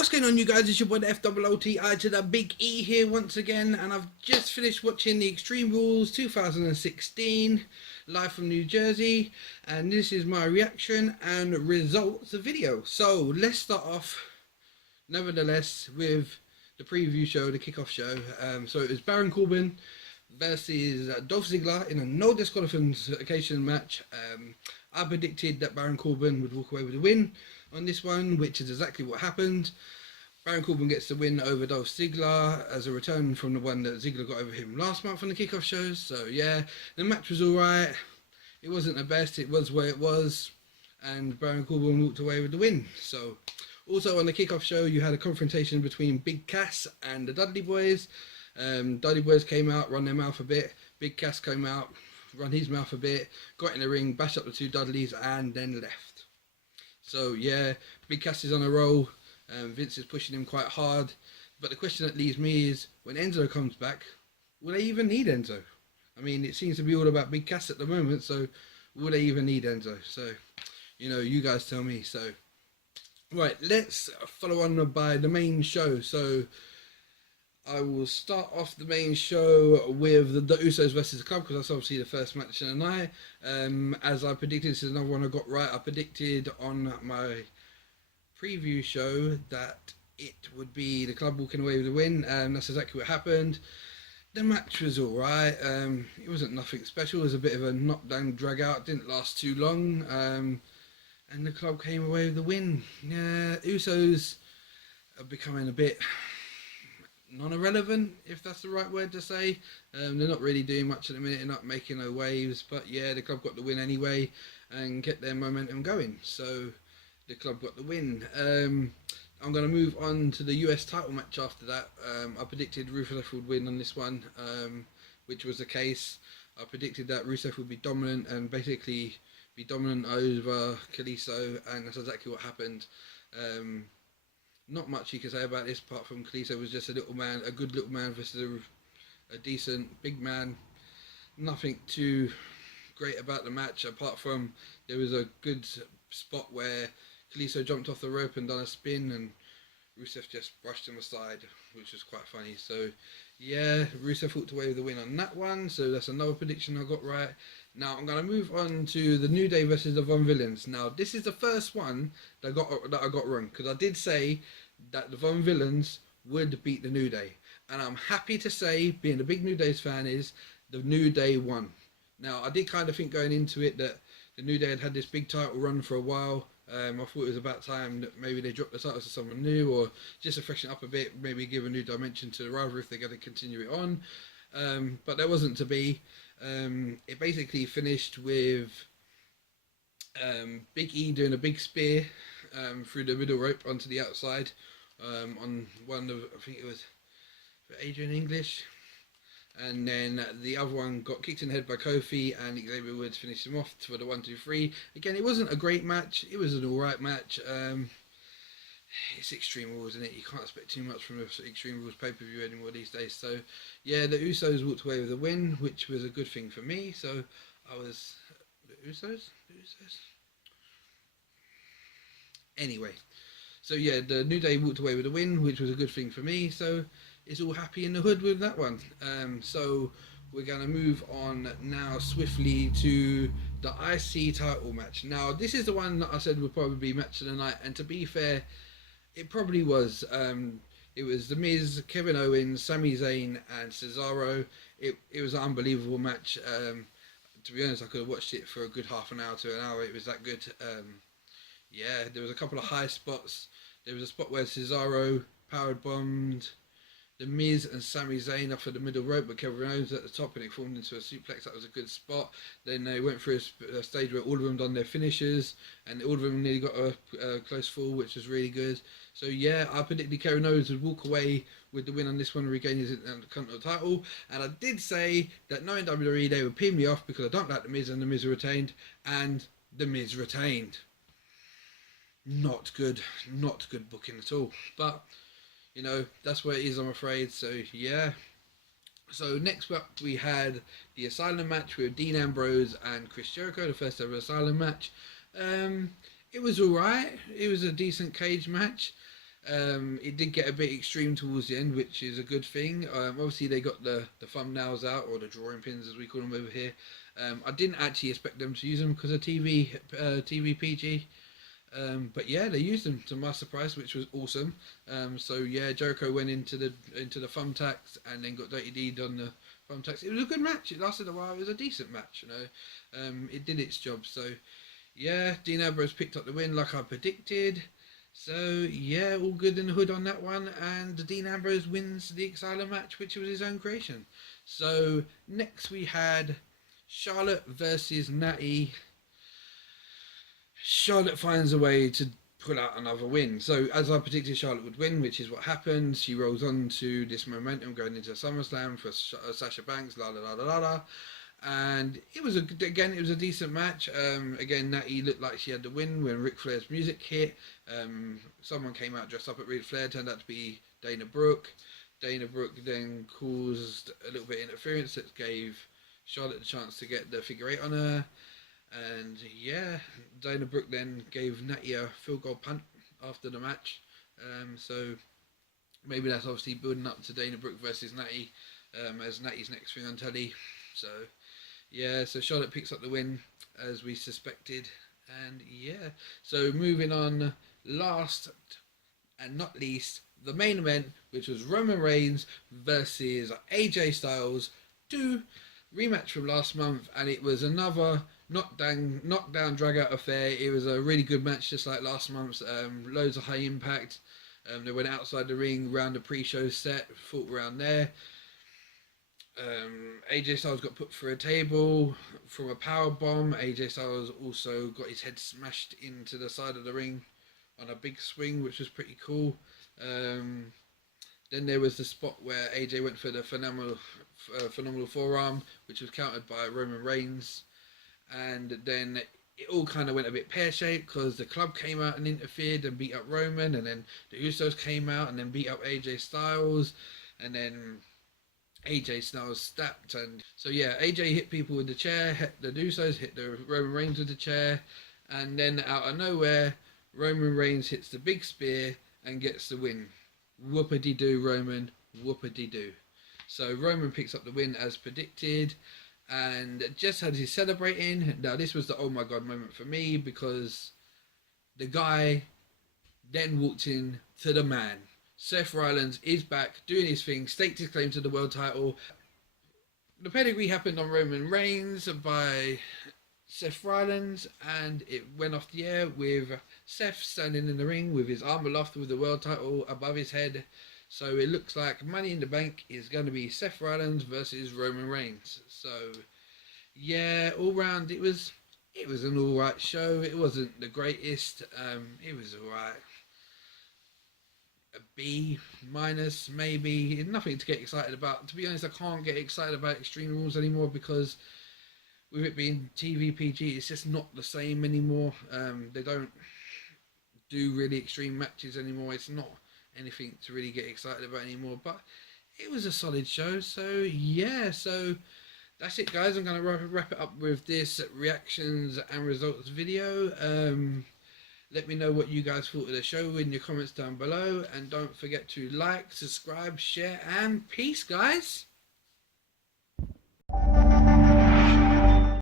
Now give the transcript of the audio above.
What's going on, you guys? It's your boy the FOOTI to the Big E here once again, and I've just finished watching the Extreme Rules 2016 live from New Jersey, and this is my reaction and results video. So let's start off, nevertheless, with the preview show, the kickoff show. So it was Baron Corbin versus Dolph Ziggler in a no disqualification match. I predicted that Baron Corbin would walk away with a win on this one, which is exactly what happened. Baron Corbin gets the win over Dolph Ziggler as a return from the one that Ziggler got over him last month on the kickoff shows. So yeah, the match was alright. It wasn't the best, it was where it was, and Baron Corbin walked away with the win. So also on the kickoff show, you had a confrontation between Big Cass and the Dudley Boys. Dudley Boys came out, run their mouth a bit. Big Cass came out, run his mouth a bit, got in the ring, bashed up the two Dudleys, and then left. So yeah, Big Cass is on a roll. Vince is pushing him quite hard. But the question that leaves me is, when Enzo comes back, will they even need Enzo? I mean, it seems to be all about Big Cass at the moment, so will they even need Enzo? So, you know, you guys tell me. So, right, let's follow on by the main show. So, I will start off the main show with the Usos versus the Club, because that's obviously the first match of the night. As I predicted, this is another one I got right. I predicted on my preview show that it would be the Club walking away with the win, and that's exactly what happened. The match was alright. It wasn't nothing special. It was a bit of a knockdown drag out. It didn't last too long, and the Club came away with the win. Yeah, Usos are becoming a bit non-irrelevant, if that's the right word to say. They're not really doing much at the minute. They're not making no waves, but yeah, the Club got the win anyway and kept their momentum going. So the Club got the win. I'm going to move on to the US title match after that. I predicted Rusev would win on this one, which was the case. I predicted that Rusev would be dominant and basically be dominant over Kalisto, and that's exactly what happened. Not much you can say about this apart from Kalisto was just a little man, a good little man versus a decent big man. Nothing too great about the match apart from there was a good spot where Kalisto jumped off the rope and done a spin, and Rusev just brushed him aside, which was quite funny. So yeah, Rusev walked away with the win on that one. So that's another prediction I got right. Now I'm going to move on to the New Day versus the Von Villains. Now this is the first one that I got wrong, because I did say that the Von Villains would beat the New Day, and I'm happy to say, being a big New Day's fan, is the New Day won. Now I did kind of think going into it that the New Day had this big title run for a while. I thought it was about time that maybe they dropped the titles to someone new, or just to freshen it up a bit, maybe give a new dimension to the rivalry if they're going to continue it on. But that wasn't to be. It basically finished with Big E doing a big spear through the middle rope onto the outside on one of, I think it was Adrian English. And then the other one got kicked in the head by Kofi, and Xavier Woods finished him off for the 1-2-3. Again, it wasn't a great match. It was an alright match. It's Extreme Rules, isn't it? You can't expect too much from Extreme Rules pay-per-view anymore these days. So, yeah, the Usos walked away with a win, which was a good thing for me. So, I was... The Usos? Anyway. So, yeah, the New Day walked away with a win, which was a good thing for me. So, it's all happy in the hood with that one. So we're going to move on now swiftly to the IC title match. Now this is the one that I said would probably be match of the night, and to be fair, it probably was. It was The Miz, Kevin Owens, Sami Zayn and Cesaro. It was an unbelievable match. To be honest, I could have watched it for a good half an hour to an hour. It was that good. Yeah, there was a couple of high spots. There was a spot where Cesaro powered bombed The Miz and Sami Zayn off of the middle rope, but Kevin Owens at the top, and it formed into a suplex. That was a good spot. Then they went through a stage where all of them done their finishes, and all of them nearly got a close fall, which was really good. So yeah, I predicted Kevin Owens would walk away with the win on this one and regain his Intercontinental title. And I did say that knowing WWE, they would pin me off because I don't like The Miz, and The Miz retained, and The Miz retained. Not good booking at all. But you know, that's where it is, I'm afraid. So yeah. So next up we had the Asylum match with Dean Ambrose and Chris Jericho, the first ever Asylum match. It was alright. It was a decent cage match. It did get a bit extreme towards the end, which is a good thing. Obviously, they got the thumbnails out, or the drawing pins as we call them over here. I didn't actually expect them to use them because of TV PG. But yeah, they used them to my surprise, which was awesome. So yeah, Jericho went into the thumbtacks and then got Dirty Deed on the thumbtacks. It was a good match. It lasted a while. It was a decent match, you know. It did its job. So yeah, Dean Ambrose picked up the win like I predicted. So yeah, all good in the hood on that one, and Dean Ambrose wins the Exile match, which was his own creation. So next we had Charlotte versus Natty. Charlotte finds a way to pull out another win. So as I predicted, Charlotte would win, which is what happened. She rolls on to this momentum going into SummerSlam for Sasha Banks, la la la la la. And it was again it was a decent match. Again, Natty looked like she had the win when Ric Flair's music hit. Someone came out dressed up at Ric Flair, turned out to be Dana Brooke. Dana Brooke then caused a little bit of interference that gave Charlotte the chance to get the figure eight on her. And yeah, Dana Brooke then gave Natty a field goal punt after the match. So maybe that's obviously building up to Dana Brooke versus Natty as Natty's next thing on telly. So yeah, so Charlotte picks up the win as we suspected. And yeah, so moving on, last and not least, the main event, which was Roman Reigns versus AJ Styles, rematch from last month, and it was another knockdown drag out affair. It was a really good match, just like last month's. Loads of high impact. They went outside the ring, round the pre-show set, fought around there. AJ Styles got put through a table from a power bomb. AJ Styles also got his head smashed into the side of the ring on a big swing, which was pretty cool. Then there was the spot where AJ went for the phenomenal forearm, which was countered by Roman Reigns. And then it all kind of went a bit pear-shaped because the club came out and interfered and beat up Roman, and then the Usos came out and then beat up AJ Styles, and then AJ Styles stepped, and so yeah, AJ hit people with the chair, the Usos hit the Roman Reigns with the chair, and then out of nowhere, Roman Reigns hits the big spear and gets the win. Whoopity-doo, Roman, whoopity-doo. So Roman picks up the win as predicted, and just as he's celebrating, now this was the oh my god moment for me, because the guy then walked in to the man. Seth Rollins is back, doing his thing, staked his claim to the world title. The pedigree happened on Roman Reigns by Seth Rollins, and it went off the air with Seth standing in the ring with his arm aloft with the world title above his head. So it looks like Money in the Bank is going to be Seth Rollins versus Roman Reigns. So yeah, all round it was an alright show. It wasn't the greatest. It was alright. A B minus maybe. Nothing to get excited about. To be honest, I can't get excited about Extreme Rules anymore because with it being TV PG, it's just not the same anymore. They don't do really extreme matches anymore. It's not anything to really get excited about anymore. But it was a solid show. So yeah, so that's it, guys. I'm going to wrap it up with this reactions and results video. Let me know what you guys thought of the show in your comments down below, and don't forget to like, subscribe, share, and peace, guys.